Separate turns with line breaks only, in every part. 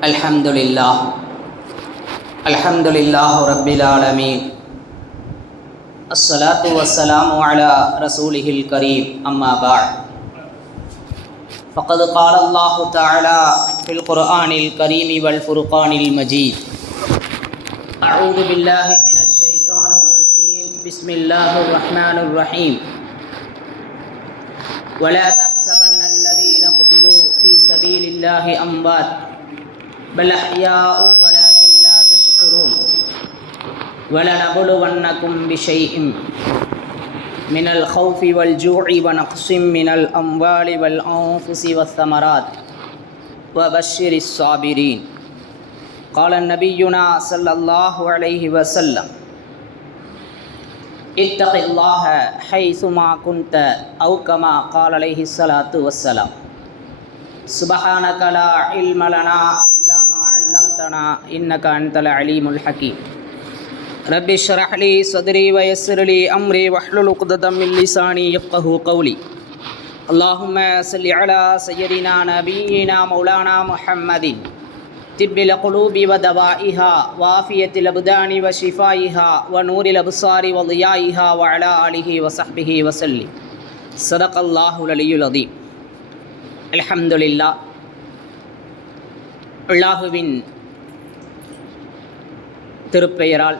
الحمد لله الحمد لله رب العالمين الصلاة والسلام على رسوله الكريم أما بعد فقد قال الله تعالى في القرآن الكريم والفرقان المجيد أعوذ بالله من الشيطان الرجيم بسم الله الرحمن الرحيم ولا تحسبن الذين قتلوا في سبيل الله أموات بل أحياء ولكن لا تشعرون. ولنبلونكم بشيء من الخوف والجوع ونقص من الأموال والأنفس والثمرات. وبشر الصابرين. قال نبينا صلى الله عليه وسلم اتق الله حيثما كنت أو كما قال عليه الصلاة والسلام. سبحانك لا علم لنا إلا ما علمتنا إنك أنت العليم الحكيم رب اشرح لي صدري ويسر لي أمري واحلل عقدة من لساني يفقه قولي اللهم صل على سيدنا نبينا مولانا محمد طب القلوب ودوائها وعافية الأبدان وشفائها ونور الأبصار وضيائها وعلى آله وصحبه وسلم صدق الله العلي العظيم الحمد لله அல்லாஹுவின் திருப்பெயரால்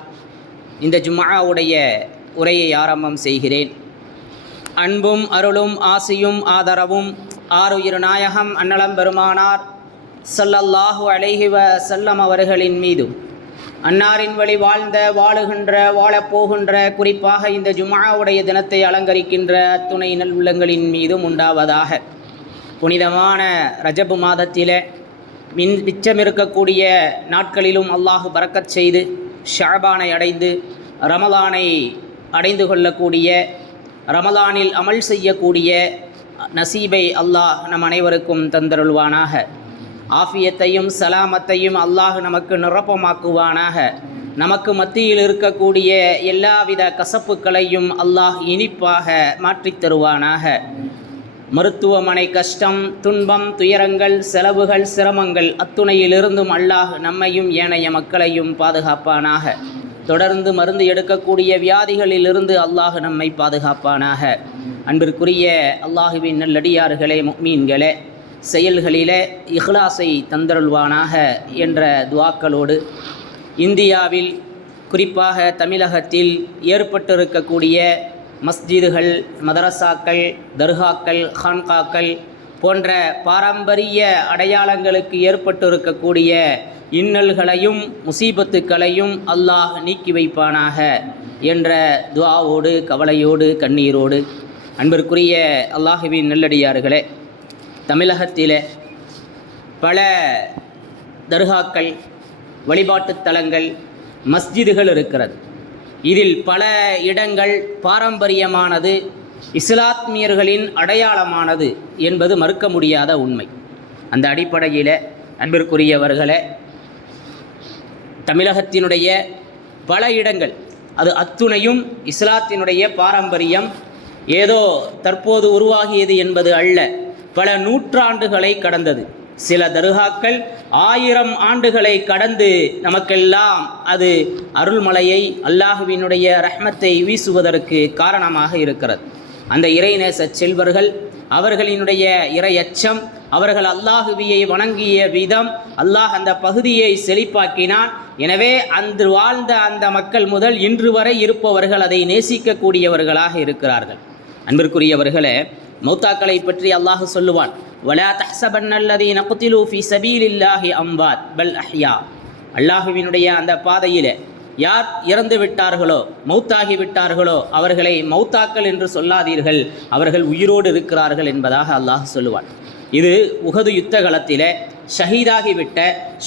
இந்த ஜுமாவுடைய உரையை ஆரம்பம் செய்கிறேன். அன்பும் அருளும் ஆசையும் ஆதரவும் ஆறுயிர் நாயகம் அன்னலம் பெருமானார் சல்லல்லாஹு அலைஹி வ செல்லம் அவர்களின் மீதும். அன்னாரின் வழி வாழ்ந்த வாழுகின்ற வாழப்போகின்ற குறிப்பாக இந்த ஜுமாவுடைய தினத்தை அலங்கரிக்கின்ற துணை நல்லுள்ளங்களின் மீதும் உண்டாவதாக. புனிதமான ரஜபு மாதத்திலே மின் மிச்சம் இருக்கக்கூடிய நாட்களிலும் அல்லாஹ் பறக்கச் செய்து ஷாபானை அடைந்து ரமலானை அடைந்து கொள்ளக்கூடிய ரமலானில் அமல் செய்யக்கூடிய நசீபை அல்லாஹ் நம் அனைவருக்கும் தந்தருள்வானாக. ஆஃபியத்தையும் சலாமத்தையும் அல்லாஹ் நமக்கு நிரப்பமாக்குவானாக. நமக்கு மத்தியில் இருக்கக்கூடிய எல்லாவித கசப்புகளையும் அல்லாஹ் இனிப்பாக மாற்றித் தருவானாக. மருத்துவமனை கஷ்டம் துன்பம் துயரங்கள் செலவுகள் சிரமங்கள் அத்துணையிலிருந்தும் அல்லாஹ் நம்மையும் ஏனைய மக்களையும் பாதுகாப்பானாக. தொடர்ந்து மருந்து எடுக்கக்கூடிய வியாதிகளிலிருந்து அல்லாஹ் நம்மை பாதுகாப்பானாக. அன்பிற்குரிய அல்லாஹுவின் நல்லடியார்களே மீன்களே செயல்களிலே இஹ்லாஸை தந்தருள்வானாக என்ற துவாக்களோடு இந்தியாவில் குறிப்பாக தமிழகத்தில் ஏற்பட்டிருக்கக்கூடிய மஸ்ஜிதுகள் மதரசாக்கள் தர்காக்கள் ஹான்காக்கள் போன்ற பாரம்பரிய அடையாளங்களுக்கு ஏற்பட்டிருக்கக்கூடிய இன்னல்களையும் முசீபத்துக்களையும் அல்லாஹ் நீக்கி வைப்பானாக என்ற துவாவோடு கவலையோடு கண்ணீரோடு. அன்பிற்குரிய அல்லாஹுவின் நல்லடியார்களே தமிழகத்தில் பல தர்காக்கள் வழிபாட்டுத் தலங்கள் மஸ்ஜிதுகள் இருக்கிறது. இதில் பல இடங்கள் பாரம்பரியமானது இஸ்லாத்மியர்களின் அடையாளமானது என்பது மறுக்க முடியாத உண்மை. அந்த அடிப்படையில் அன்பிற்குரியவர்களே தமிழகத்தினுடைய பல இடங்கள் அது அத்துணையும் இஸ்லாத்தினுடைய பாரம்பரியம் ஏதோ தற்போது உருவாகியது என்பது அல்ல பல நூற்றாண்டுகளை கடந்தது. சில தருகாக்கள் ஆயிரம் ஆண்டுகளை கடந்து நமக்கெல்லாம் அது அருள்மலையை அல்லாஹுவினுடைய ரஹ்மத்தை வீசுவதற்கு காரணமாக இருக்கிறது. அந்த இறைநேச செல்வர்கள் அவர்களினுடைய இறையச்சம் அவர்கள் அல்லாஹுவியை வணங்கிய விதம் அல்லாஹ் அந்த பகுதியை செழிப்பாக்கினான். எனவே அன்று வாழ்ந்த அந்த மக்கள் முதல் இன்று வரை இருப்பவர்கள் அதை நேசிக்கக்கூடியவர்களாக இருக்கிறார்கள். அன்பிற்குரியவர்களே மௌத்தாக்களை பற்றி அல்லாஹ் சொல்லுவான். வலா தஹ்சபன்னல்லதீன குத்திலு ஃபி சபீலில்லாஹி அம்பாத் பல் அஹ்யா அல்லாஹுவினுடைய அந்த பாதையில் யார் இறந்து விட்டார்களோ மௌத்தாகி விட்டார்களோ அவர்களை மௌத்தாக்கள் என்று சொல்லாதீர்கள் அவர்கள் உயிரோடு இருக்கிறார்கள் என்பதாக அல்லாஹ் சொல்லுவான் இது உகது யுத்த காலத்தில் ஷஹீதாகிவிட்ட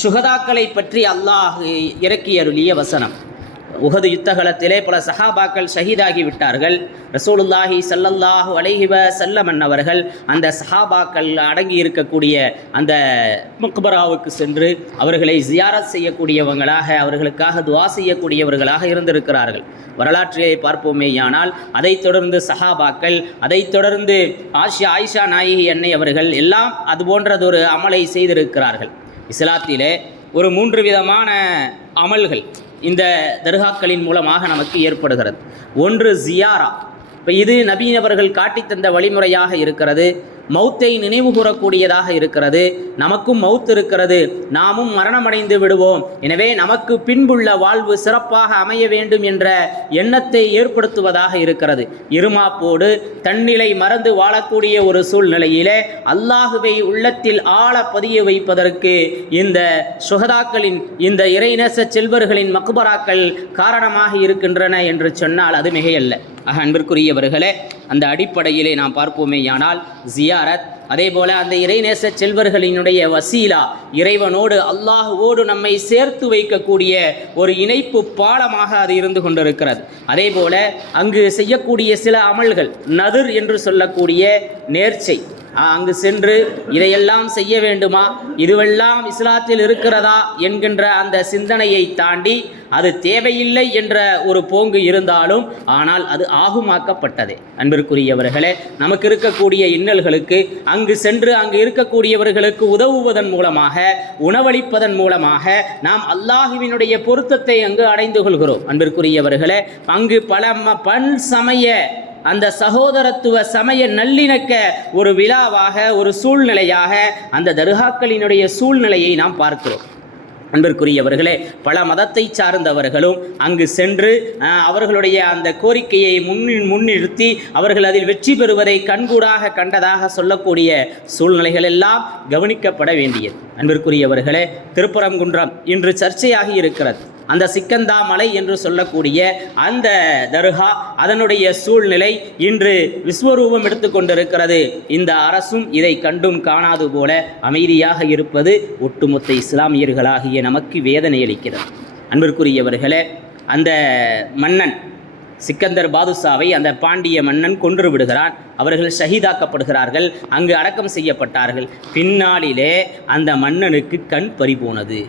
சுகதாக்களை பற்றி அல்லாஹ் இறக்கியருளிய வசனம் உகது யுத்தகலத்திலே பல சஹாபாக்கள் ஷஹீதாகி விட்டார்கள் ரசூலுல்லாஹி சல்லல்லாஹு அலைஹிவ செல்லமன் அவர்கள் அந்த சஹாபாக்கள் அடங்கி இருக்கக்கூடிய அந்த முக்பராவுக்கு சென்று அவர்களை ஜியாரத் செய்யக்கூடியவங்களாக அவர்களுக்காக துவா செய்யக்கூடியவர்களாக இருந்திருக்கிறார்கள். வரலாற்றிலே பார்ப்போமேயானால் அதைத் தொடர்ந்து சஹாபாக்கள் அதைத் தொடர்ந்து ஆஷா ஆயிஷா நாயகி அன்னை அவர்கள் எல்லாம் அது போன்றதொரு அமலை செய்திருக்கிறார்கள். இஸ்லாத்திலே ஒரு மூன்று விதமான அமல்கள். இந்த தர்காக்களின் மூலமாக நமக்கு ஏற்படுகிறது. ஒன்று ஜியாரா. இப்போ இது நபீன் அவர்கள் காட்டித் தந்த வழிமுறையாக இருக்கிறது. மௌத்தை நினைவு கூறக்கூடியதாக இருக்கிறது. நமக்கும் மௌத் இருக்கிறது. நாமும் மரணமடைந்து விடுவோம். எனவே நமக்கு பின்புள்ள வாழ்வு சிறப்பாக அமைய வேண்டும் என்ற எண்ணத்தை ஏற்படுத்துவதாக இருக்கிறது. இருமாப்போடு தன்னிலை மறந்து வாழக்கூடிய ஒரு சூழ்நிலையிலே அல்லாஹுவை உள்ளத்தில் ஆழ பதிய வைப்பதற்கு இந்த சுகதாக்களின் இந்த இறைநேச செல்வர்களின் மக்பராக்கள் காரணமாக இருக்கின்றன என்று சொன்னால் அது மிகையல்ல. ஆக அன்பிற்குரியவர்களே அந்த அடிப்படையிலே நாம் பார்ப்போமேயானால் ஜியாரத் அதே போல அந்த இறைநேச செல்வர்களினுடைய வசீலா இறைவனோடு அல்லாஹுவோடு நம்மை சேர்த்து வைக்கக்கூடிய ஒரு இணைப்பு பாலமாக அது இருந்து கொண்டிருக்கிறது. அதே போல அங்கு செய்யக்கூடிய சில அமல்கள் நதிர் என்று சொல்லக்கூடிய நேர்ச்சை அங்கு சென்று இதையெல்லாம் செய்ய வேண்டுமா? இதுவெல்லாம் இஸ்லாத்தில் இருக்கிறதா? என்கின்ற அந்த சிந்தனையை தாண்டி அது தேவையில்லை என்ற ஒரு போங்கு இருந்தாலும் ஆனால் அது ஆகுமாக்கப்பட்டதே. அன்பிற்குரியவர்களே நமக்கு இருக்கக்கூடிய இன்னல்களுக்கு அங்கு சென்று அங்கு இருக்கக்கூடியவர்களுக்கு உதவுவதன் மூலமாக உணவளிப்பதன் மூலமாக நாம் அல்லாஹுவினுடைய பொருத்தத்தை அங்கு அடைந்து கொள்கிறோம். அன்பிற்குரியவர்களே அங்கு பல ம- பன் சமய அந்த சகோதரத்துவ சமய நல்லிணக்க ஒரு விழாவாக ஒரு சூழ்நிலையாக அந்த தர்காக்களினுடைய சூழ்நிலையை நாம் பார்க்கிறோம். அன்பிற்குரியவர்களே பல மதத்தை சார்ந்தவர்களும் அங்கு சென்று அவர்களுடைய அந்த கோரிக்கையை முன்னின் முன்னிறுத்தி அவர்கள் அதில் வெற்றி பெறுவதை கண்கூடாக கண்டதாக சொல்லக்கூடிய சூழ்நிலைகள் எல்லாம் கவனிக்கப்பட வேண்டியது. அன்பிற்குரியவர்களே திருப்பரங்குன்றம் இன்று சர்ச்சையாகி இருக்கிறது. அந்த சிக்கந்தா மலை என்று சொல்லக்கூடிய அந்த தர்கா அதனுடைய சூழ்நிலை இன்று விஸ்வரூபம் எடுத்துக்கொண்டிருக்கிறது இந்த அரசும் இதை கண்டும் காணாது போல அமைதியாக இருப்பது ஒட்டுமொத்த இஸ்லாமியர்களாகிய நமக்கு வேதனை அளிக்கிறது. அன்பிற்குரியவர்களே அந்த மன்னன் சிக்கந்தர் பாதுஷாவை அந்த பாண்டிய மன்னன் கொன்று விடுகிறான். அவர்கள் ஷஹீதாக்கப்படுகிறார்கள் அங்கு அடக்கம் செய்யப்பட்டார்கள். பின்னாளிலே அந்த மன்னனுக்கு கண் பறிபோனது.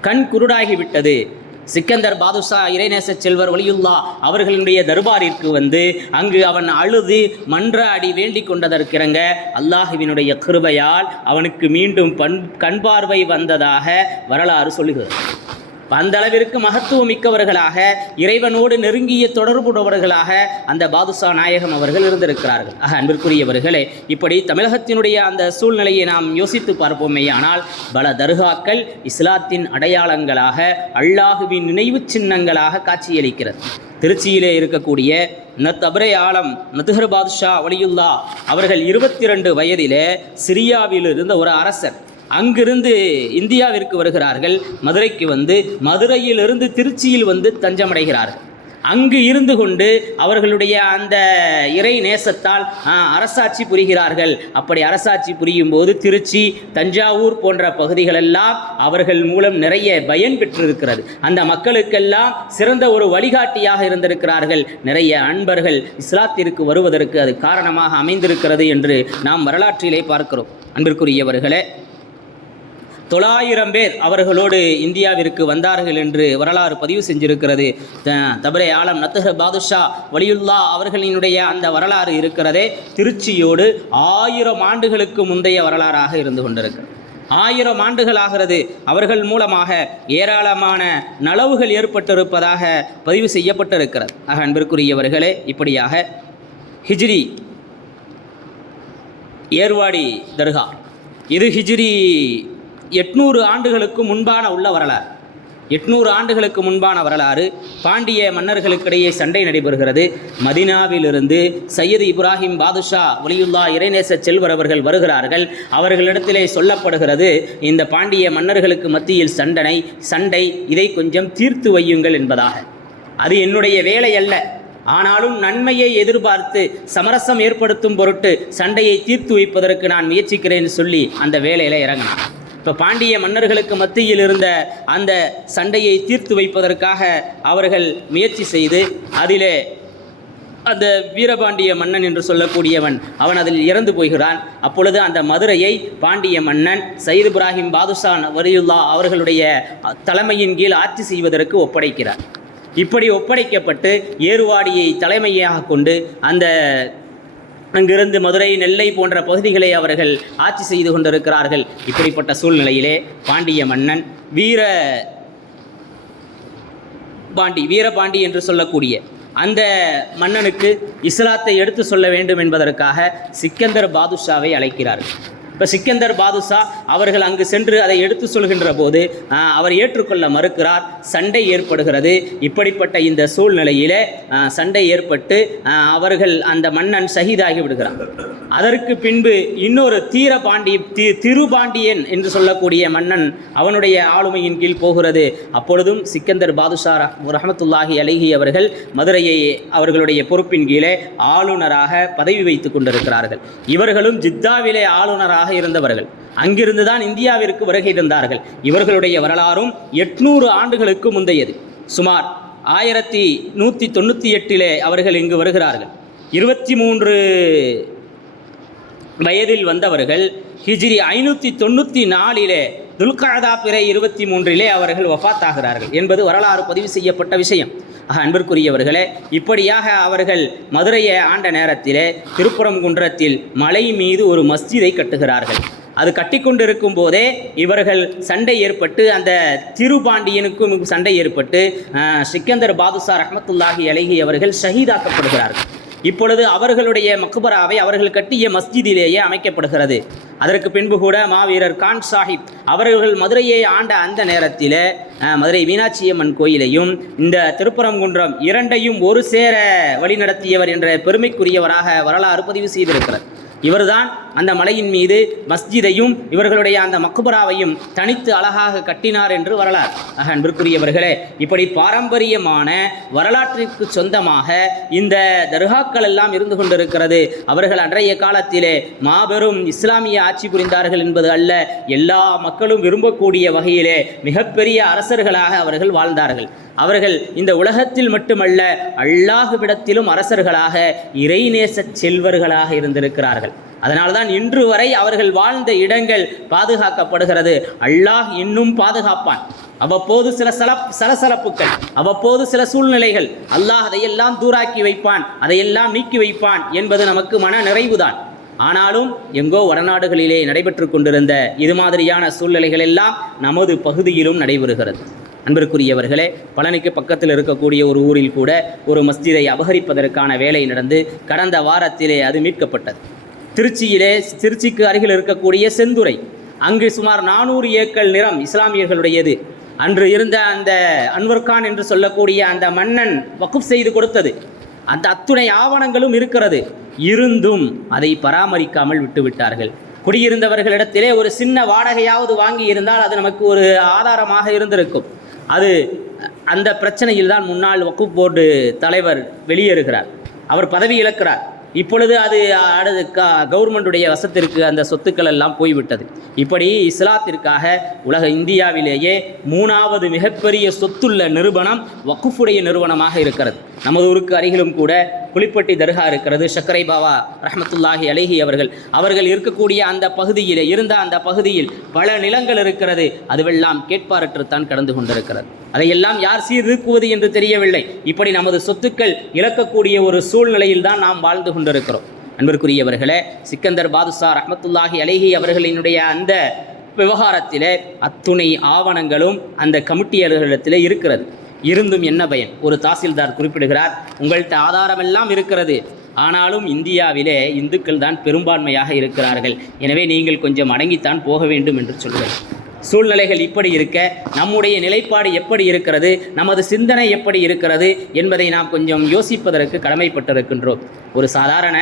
கண் குருடாகிவிட்டது. சிக்கந்தர் பாதுஷா இறைநேச செல்வர் ஒலியுல்லா அவர்களுடைய தர்பாரிற்கு வந்து அங்கு அவன் அழுது மன்றாடி வேண்டிக் கொண்டதற்கிறங்க அல்லாஹுவினுடைய கிருபையால் அவனுக்கு மீண்டும் பண் கண்பார்வை வந்ததாக வரலாறு சொல்லுகிறது. அந்த அளவிற்கு மகத்துவம் மிக்கவர்களாக இறைவனோடு நெருங்கிய தொடர்புடையவர்களாக அந்த பாதுஷா நாயகம் அவர்கள் இருந்திருக்கிறார்கள். ஆக அன்பிற்குரியவர்களே இப்படி தமிழகத்தினுடைய அந்த சூழ்நிலையை நாம் யோசித்து பார்ப்போமே ஆனால் பல தர்காக்கள் இஸ்லாத்தின் அடையாளங்களாக அல்லாஹுவின் நினைவுச் சின்னங்களாக காட்சியளிக்கிறது. திருச்சியிலே இருக்கக்கூடிய நத்தபரே ஆலம் நதுஹர் பாதுஷா வலியுல்லா அவர்கள் இருபத்தி ரெண்டு வயதிலே சிரியாவில் இருந்த ஒரு அரசர் அங்கிருந்து இந்தியாவிற்கு வருகிறார்கள். மதுரைக்கு வந்து மதுரையிலிருந்து திருச்சியில் வந்து தஞ்சமடைகிறார்கள். அங்கு இருந்து கொண்டு அவர்களுடைய அந்த இறை நேசத்தால் அரசாட்சி புரிகிறார்கள். அப்படி அரசாட்சி புரியும் போது திருச்சி தஞ்சாவூர் போன்ற பகுதிகளெல்லாம் அவர்கள் மூலம் நிறைய பயன் பெற்றிருக்கிறது. அந்த மக்களுக்கெல்லாம் சிறந்த ஒரு வழிகாட்டியாக இருந்திருக்கிறார்கள். நிறைய அன்பர்கள் இஸ்லாத்திற்கு வருவதற்கு அது காரணமாக அமைந்திருக்கிறது என்று நாம் வரலாற்றிலே பார்க்கிறோம். அன்பிற்குரியவர்களே தொள்ளாயிரம் பேர் அவர்களோடு இந்தியாவிற்கு வந்தார்கள் என்று வரலாறு பதிவு செஞ்சிருக்கிறது. தபரே ஆலம் நத்தஹர் பாதுஷா வலியுல்லா அவர்களினுடைய அந்த வரலாறு இருக்கிறதே திருச்சியோடு ஆயிரம் ஆண்டுகளுக்கு முந்தைய வரலாறாக இருந்து கொண்டிருக்கிறது. ஆயிரம் ஆண்டுகள் ஆகிறது அவர்கள் மூலமாக ஏராளமான நலவுகள் ஏற்பட்டிருப்பதாக பதிவு செய்யப்பட்டிருக்கிறது. ஆக அன்பிற்குரியவர்களே இப்படியாக ஹிஜ்ரி ஏர்வாடி தர்கா இது ஹிஜ்ரி எட்நூறு ஆண்டுகளுக்கு முன்பான உள்ள வரலாறு. எட்நூறு ஆண்டுகளுக்கு முன்பான வரலாறு பாண்டிய மன்னர்களுக்கிடையே சண்டை நடைபெறுகிறது. மதினாவிலிருந்து சையது இப்ராஹிம் பாதுஷா ஒலியுல்லா இறைநேச செல்வர் அவர்கள் வருகிறார்கள். அவர்களிடத்திலே சொல்லப்படுகிறது இந்த பாண்டிய மன்னர்களுக்கு மத்தியில் சண்டனை சண்டை இதை கொஞ்சம் தீர்த்து வையுங்கள் என்பதாக. அது என்னுடைய வேலை அல்ல. ஆனாலும் நன்மையை எதிர்பார்த்து சமரசம் ஏற்படுத்தும் பொருட்டு சண்டையை தீர்த்து வைப்பதற்கு நான் முயற்சிக்கிறேன்னு சொல்லி அந்த வேலையில் இறங்கினான் இப்போ பாண்டிய மன்னர்களுக்கு மத்தியில் இருந்த அந்த சண்டையை தீர்த்து வைப்பதற்காக அவர்கள் முயற்சி செய்து அதிலே அந்த வீரபாண்டிய மன்னன் என்று சொல்லக்கூடியவன் அவன் அதில் இறந்து போகிறான் அப்பொழுது அந்த மதுரையை பாண்டிய மன்னன் சயித் இப்ராஹிம் பாதுஷான் வரியுல்லா அவர்களுடைய தலைமையின் கீழ் ஆட்சி செய்வதற்கு ஒப்படைக்கிறார். இப்படி ஒப்படைக்கப்பட்டு ஏறுவாடியை தலைமையாக கொண்டு அந்த அங்கிருந்து மதுரை நெல்லை போன்ற பகுதிகளை அவர்கள் ஆட்சி செய்து கொண்டிருக்கிறார்கள். இப்படிப்பட்ட சூழ்நிலையிலே பாண்டிய மன்னன் வீர பாண்டி வீரபாண்டி என்று சொல்லக்கூடிய அந்த மன்னனுக்கு இஸ்லாத்தை எடுத்து சொல்ல வேண்டும் என்பதற்காக சிக்கந்தர் பாதுஷாவை அழைக்கிறார்கள். இப்போ சிக்கந்தர் பாதுஷா அவர்கள் அங்கு சென்று அதை எடுத்து சொல்கின்ற போது அவர் ஏற்றுக்கொள்ள மறுக்கிறார் சண்டை ஏற்படுகிறது. இப்படிப்பட்ட இந்த சூழ்நிலையிலே சண்டை ஏற்பட்டு அவர்கள் அந்த மன்னன் ஷஹீதாகி விடுகிறார் அதற்கு பின்பு இன்னொரு தீர பாண்டி தி திருபாண்டியன் என்று சொல்லக்கூடிய மன்னன் அவனுடைய ஆளுமையின் கீழ் போகிறது. அப்பொழுதும் சிக்கந்தர் பாதுஷா ரஹமத்துல்லாஹி அலிஹி அவர்கள் மதுரையை அவர்களுடைய பொறுப்பின் கீழே ஆளுநராக பதவி வைத்துக் கொண்டிருக்கிறார்கள். இவர்களும் ஜித்தாவிலே ஆளுநராக இருந்தவர்கள். அங்கிருந்து தான் இந்தியாவிற்கு வருகை தந்தார்கள். இவர்களுடைய வரலாறும் எட்நூறு ஆண்டுகளுக்கு முந்தையது. சுமார் ஆயிரத்தி நூற்றி தொண்ணூற்றி எட்டிலே அவர்கள் இங்கு வருகிறார்கள். இருபத்தி மூன்று வயதில் வந்தவர்கள் ஹிஜ்ரி ஐநூற்றி தொண்ணூற்றி நாலிலே துல்காதா பிறை இருபத்தி மூன்றிலே அவர்கள் ஒஃபாத்தாகிறார்கள் என்பது வரலாறு பதிவு செய்யப்பட்ட விஷயம். ஆக அன்பிற்குரியவர்களே இப்படியாக அவர்கள் மதுரையை ஆண்ட நேரத்திலே திருப்புறங்குன்றத்தில் மலை மீது ஒரு மஸ்ஜிதை கட்டுகிறார்கள். அது கட்டிக்கொண்டிருக்கும் போதே இவர்கள் சண்டை ஏற்பட்டு அந்த திருபாண்டியனுக்கும் சண்டை ஏற்பட்டு சிக்கந்தர் பாதுஷா ரஹமத்துல்லாஹி அழகி அவர்கள் ஷஹீதாக்கப்படுகிறார்கள். இப்பொழுது அவர்களுடைய மக்பராவை அவர்கள் கட்டிய மஸ்ஜிதிலேயே அமைக்கப்படுகிறது. அதற்கு பின்பு கூட மாவீரர் கான் சாஹிப் அவர்கள் மதுரையை ஆண்ட அந்த நேரத்தில் மதுரை மீனாட்சியம்மன் கோயிலையும் இந்த திருப்பரங்குன்றம் இரண்டையும் ஒரு சேர வழிநடத்தியவர் என்ற பெருமைக்குரியவராக வரலாறு பதிவு செய்திருக்கிறார். இவர்தான் அந்த மலையின் மீது மஸ்ஜிதையும் இவர்களுடைய அந்த மக்பராவையும் தனித்து அழகாக கட்டினார் என்று வரலாறு. ஆக அன்பிற்குரியவர்களே இப்படி பாரம்பரியமான வரலாற்றிற்கு சொந்தமாக இந்த தர்காக்கள் எல்லாம் இருந்து கொண்டிருக்கிறது. அவர்கள் அன்றைய காலத்திலே மாபெரும் இஸ்லாமிய ஆட்சி புரிந்தார்கள் என்பது அல்ல எல்லா மக்களும் விரும்பக்கூடிய வகையிலே மிகப்பெரிய அரசர்களாக அவர்கள் வாழ்ந்தார்கள். அவர்கள் இந்த உலகத்தில் மட்டுமல்ல அல்லாஹுவிடத்திலும் அரசர்களாக இறைநேச செல்வர்களாக இருந்திருக்கிறார்கள். அதனால்தான் இன்று வரை அவர்கள் வாழ்ந்த இடங்கள் பாதுகாக்கப்படுகிறது. அல்லாஹ் இன்னும் பாதுகாப்பான். அவ்வப்போது சில சல சலசலப்புகள் அவ்வப்போது சில சூழ்நிலைகள் அல்லாஹ் அதையெல்லாம் தூராக்கி வைப்பான் அதையெல்லாம் நீக்கி வைப்பான் என்பது நமக்கு மன நிறைவுதான். ஆனாலும் எங்கோ வடநாடுகளிலே நடைபெற்று கொண்டிருந்த இது மாதிரியான சூழ்நிலைகள் எல்லாம் நமது பகுதியிலும் நடைபெறுகிறது. அன்பிற்குரியவர்களே பழனிக்கு பக்கத்தில் இருக்கக்கூடிய ஒரு ஊரில் கூட ஒரு மஸ்ஜிதை அபகரிப்பதற்கான வேலை நடந்து கடந்த வாரத்திலே அது மீட்கப்பட்டது. திருச்சியிலே திருச்சிக்கு அருகில் இருக்கக்கூடிய செந்துறை. அங்கு சுமார் நானூறு ஏக்கள் நிறம் இஸ்லாமியர்களுடையது. அன்று இருந்த அந்த அன்வர்கான் என்று சொல்லக்கூடிய அந்த மன்னன் வக்குப் செய்து கொடுத்தது. அந்த அத்துணை ஆவணங்களும் இருக்கிறது. இருந்தும் அதை பராமரிக்காமல் விட்டுவிட்டார்கள் குடியிருந்தவர்களிடத்திலே ஒரு சின்ன வாடகையாவது வாங்கி இருந்தால் அது நமக்கு ஒரு ஆதாரமாக இருந்திருக்கும். அது அந்த பிரச்சனையில் தான் முன்னாள் வக்குப் போர்டு தலைவர் வெளியேறுகிறார். அவர் பதவி இழக்கிறார். இப்பொழுது அது அடுத்து கவர்மெண்டுடைய வசத்திற்கு அந்த சொத்துக்கள் எல்லாம் போய்விட்டது. இப்படி இஸ்லாத்திற்காக உலக இந்தியாவிலேயே மூணாவது மிகப்பெரிய சொத்துள்ள நிறுவனம் வக்குஃபுடைய நிறுவனமாக இருக்கிறது. நமது ஊருக்கு அருகிலும் கூட புலிப்பட்டி தர்கா இருக்கிறது. சக்கரை பாபா ரஹமத்துல்லாஹி அலைஹி அவர்கள் அவர்கள் இருக்கக்கூடிய அந்த பகுதியில் இருந்த அந்த பகுதியில் பல நிலங்கள் இருக்கிறது. அதுவெல்லாம் கேட்பாரற்றுத்தான் கடந்து கொண்டிருக்கிறது. அதையெல்லாம் யார் சீர்தூக்குவது என்று தெரியவில்லை. இப்படி நமது சொத்துக்கள் இழக்கக்கூடிய ஒரு சூழ்நிலையில் தான் நாம் வாழ்ந்து கொண்டிருக்கிறோம். அன்பிற்குரியவர்களே சிக்கந்தர் பாதுஷா ரஹமத்துல்லாஹி அலைஹி அவர்களினுடைய அந்த விவகாரத்தில் அத்துணை ஆவணங்களும் அந்த கமிட்டியர்களிடத்திலே இருக்கிறது. இருந்தும் என்ன பயன்? ஒரு தாசில்தார் குறிப்பிடுகிறார் உங்கள்கிட்ட ஆதாரமெல்லாம் இருக்கிறது. ஆனாலும் இந்தியாவிலே இந்துக்கள் தான் பெரும்பான்மையாக இருக்கிறார்கள். எனவே நீங்கள் கொஞ்சம் அடங்கித்தான் போக வேண்டும் என்று சொல்கிறார் சூழ்நிலைகள் இப்படி இருக்க நம்முடைய நிலைப்பாடு எப்படி இருக்கிறது நமது சிந்தனை எப்படி இருக்கிறது என்பதை நாம் கொஞ்சம் யோசிப்பதற்கு கடமைப்பட்டிருக்கின்றோம். ஒரு சாதாரண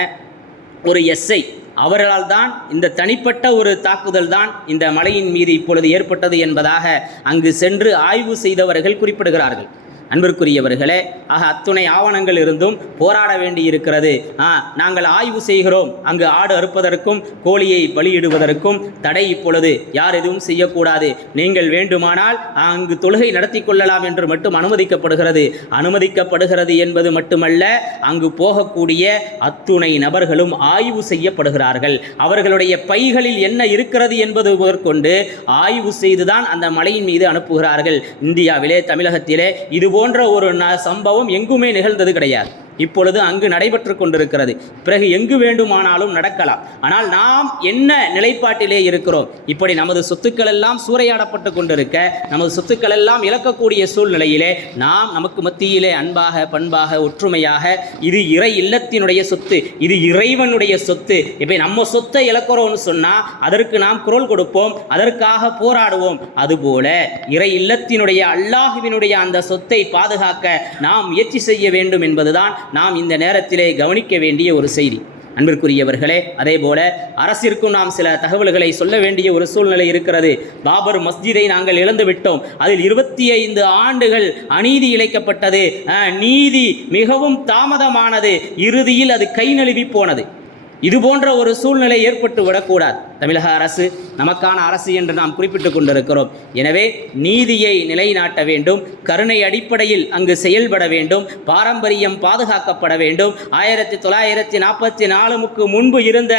ஒரு எஸ்ஐ அவர்களால் தான் இந்த தனிப்பட்ட ஒரு தாக்குதல் தான் இந்த மலையின் மீது இப்பொழுது ஏற்பட்டது என்பதாக அங்கு சென்று ஆய்வு செய்தவர்கள் குறிப்பிடுகிறார்கள். அன்பிற்குரியவர்களே ஆக அத்துணை ஆவணங்கள் இருந்தும் போராட வேண்டி இருக்கிறது ஆ நாங்கள் ஆய்வு செய்கிறோம். அங்கு ஆடு அறுப்பதற்கும் கோழியை பலியிடுவதற்கும் தடை இப்பொழுது யார் எதுவும் செய்யக்கூடாது. நீங்கள் வேண்டுமானால் அங்கு தொழுகை நடத்தி கொள்ளலாம் என்று மட்டும் அனுமதிக்கப்படுகிறது. அனுமதிக்கப்படுகிறது என்பது மட்டுமல்ல அங்கு போகக்கூடிய அத்துணை நபர்களும் ஆய்வு செய்யப்படுகிறார்கள். அவர்களுடைய பைகளில் என்ன இருக்கிறது என்பது முதற்கொண்டு ஆய்வு செய்துதான் அந்த மலையின் மீது அனுப்புகிறார்கள். இந்தியாவிலே தமிழகத்திலே இதுபோல் போன்ற ஒரு சம்பவம் எங்குமே நிகழ்ந்தது கிடையாது. இப்பொழுது அங்கு நடைபெற்று கொண்டிருக்கிறது. பிறகு எங்கு வேண்டுமானாலும் நடக்கலாம். ஆனால் நாம் என்ன நிலைப்பாட்டிலே இருக்கிறோம்? இப்படி நமது சொத்துக்கள் எல்லாம் சூறையாடப்பட்டு கொண்டிருக்க நமது சொத்துக்கள் எல்லாம் இழக்கக்கூடிய சூழ்நிலையிலே நாம் நமக்கு மத்தியிலே அன்பாக பண்பாக ஒற்றுமையாக இது இறை இல்லத்தினுடைய சொத்து இது இறைவனுடைய சொத்து. இப்போ நம்ம சொத்தை இழக்கிறோம்னு சொன்னால் அதற்கு நாம் குரல் கொடுப்போம் அதற்காக போராடுவோம். அதுபோல இறை இல்லத்தினுடைய அல்லாஹுவினுடைய அந்த சொத்தை பாதுகாக்க நாம் முயற்சி செய்ய வேண்டும் என்பதுதான் நாம் இந்த நேரத்திலே கவனிக்க வேண்டிய ஒரு செய்தி. அன்பிற்குரியவர்களே அதே போல அரசிற்கும் நாம் சில தகவல்களை சொல்ல வேண்டிய ஒரு சூழ்நிலை இருக்கிறது. பாபர் மஸ்ஜிதை நாங்கள் இழந்து விட்டோம். அதில் இருபத்தி ஐந்து ஆண்டுகள் அநீதி இழைக்கப்பட்டது. அஹ், நீதி மிகவும் தாமதமானது. இறுதியில் அது கை நழுவி போனது. இது போன்ற ஒரு சூழ்நிலை ஏற்பட்டு விடக்கூடாது. தமிழக அரசு நமக்கான அரசு என்று நாம் குறிப்பிட்டுக் கொண்டிருக்கிறோம். எனவே நீதியை நிலைநாட்ட வேண்டும். கருணை அடிப்படையில் அங்கு செயல்பட வேண்டும். பாரம்பரியம் பாதுகாக்கப்பட வேண்டும். ஆயிரத்தி தொள்ளாயிரத்தி நாற்பத்தி நாலுக்கு முன்பு இருந்த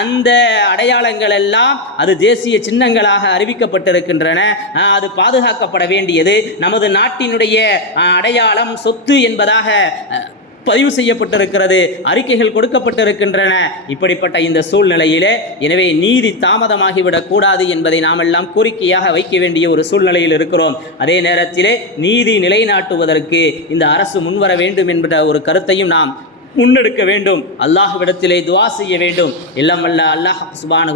அந்த அடையாளங்கள் எல்லாம் அது தேசிய சின்னங்களாக அறிவிக்கப்பட்டிருக்கின்றன. அது பாதுகாக்கப்பட வேண்டியது. நமது நாட்டினுடைய அடையாளம் சொத்து என்பதாக பதிவு செய்யப்பட்டிருக்கிறது அறிக்கைகள் கொடுக்கப்பட்டிருக்கின்றன. இப்படிப்பட்ட இந்த சூழ்நிலையிலே எனவே நீதி தாமதமாகிவிடக் கூடாது என்பதை நாம் எல்லாம் கோரிக்கையாக வைக்க வேண்டிய ஒரு சூழ்நிலையில் இருக்கிறோம். அதே நேரத்திலே நீதி நிலைநாட்டுவதற்கு இந்த அரசு முன்வர வேண்டும் என்ற ஒரு கருத்தையும் நாம் முன்னெடுக்க வேண்டும். அல்லாஹ்விடத்திலே துவா செய்ய வேண்டும். எல்லாம் அல்ல அல்லாஹ் சுபானு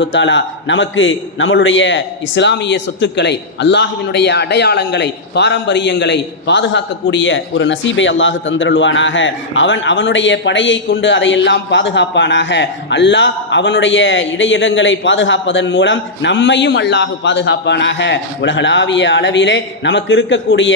நமக்கு நம்மளுடைய இஸ்லாமிய சொத்துக்களை அல்லாஹுவினுடைய அடையாளங்களை பாரம்பரியங்களை பாதுகாக்கக்கூடிய ஒரு நசீபை அல்லாஹ் தந்திருவானாக அவன் அவனுடைய படையை கொண்டு அதையெல்லாம் பாதுகாப்பானாக. அல்லாஹ் அவனுடைய இடையிடங்களை பாதுகாப்பதன் மூலம் நம்மையும் அல்லாஹு பாதுகாப்பானாக. உலகளாவிய அளவிலே நமக்கு இருக்கக்கூடிய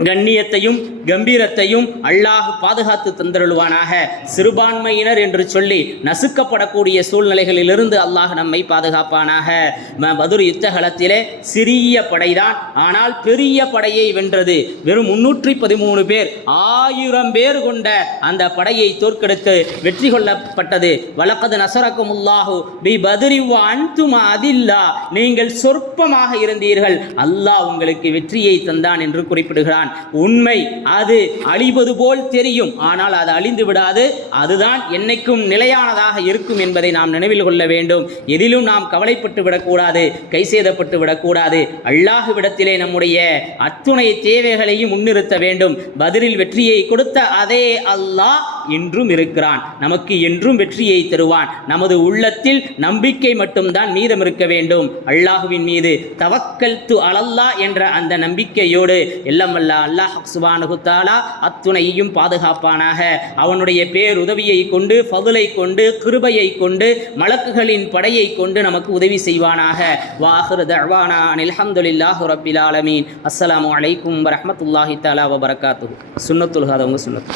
கண்ணியத்தையும் கம்பீரத்தையும் அல்லாஹ் பாதுகாத்து தந்தருள்வானாக. சிறுபான்மையினர் என்று சொல்லி நசுக்கப்படக்கூடிய சூழ்நிலைகளிலிருந்து அல்லாஹ் நம்மை பாதுகாப்பானாக. ம- பதுர் யுத்தகலத்திலே சிறிய படைதான். ஆனால் பெரிய படையை வென்றது. வெறும் முன்னூற்றி பதிமூணு பேர் ஆயிரம் பேர் கொண்ட அந்த படையை தோற்கெடுத்து வெற்றி கொள்ளப்பட்டது. வழக்கது நசரக்கும் உல்லாஹு பி பதுரி அன்துமா அதில்லா. நீங்கள் சொற்பமாக இருந்தீர்கள். அல்லாஹ் உங்களுக்கு வெற்றியை தந்தான் என்று குறிப்பிடுகிறான். உண்மை. அது அழிவது போல் தெரியும். ஆனால் அது அழிந்து விடாது. அதுதான் என்னைக்கும் நிலையானதாக இருக்கும் என்பதை நாம் நினைவில் கொள்ள வேண்டும். எதிலும் நாம் கவலைப்பட்டு விடக்கூடாது கை சேதப்பட்டு விடக்கூடாது. அல்லாஹுவிடத்திலே நம்முடைய அத்துணை தேவைகளையும் முன்னிறுத்த வேண்டும். பதிலில் வெற்றியை கொடுத்த அதே அல்லாஹ் இன்றும் இருக்கிறான். நமக்கு என்றும் வெற்றியை தருவான். நமது உள்ளத்தில் நம்பிக்கை மட்டும்தான் மீதம் இருக்க வேண்டும். அல்லாஹுவின் மீது தவக்கல் து அலல்லா என்ற அந்த நம்பிக்கையோடு எல்லாம் வல்ல அல்லாஹ் சுபானுகுத்தாலா அத்துணையையும் பாதுகாப்பானாக. அவனுடைய பேருதவியை கொண்டு ஃபதுலை கொண்டு கிருபையை கொண்டு மலக்குகளின் படையை கொண்டு நமக்கு உதவி செய்வானாக. வாஹுரு தர்வானா அனில் ஹம்துலில்லாஹி ரப்பில் ஆலமீன். அஸ்லாம் வலைக்கும் வரமத்துல்லாஹி தாலா வபரகாத்து சுன்னத்துல் ஹாதவங்க சுன்னத்து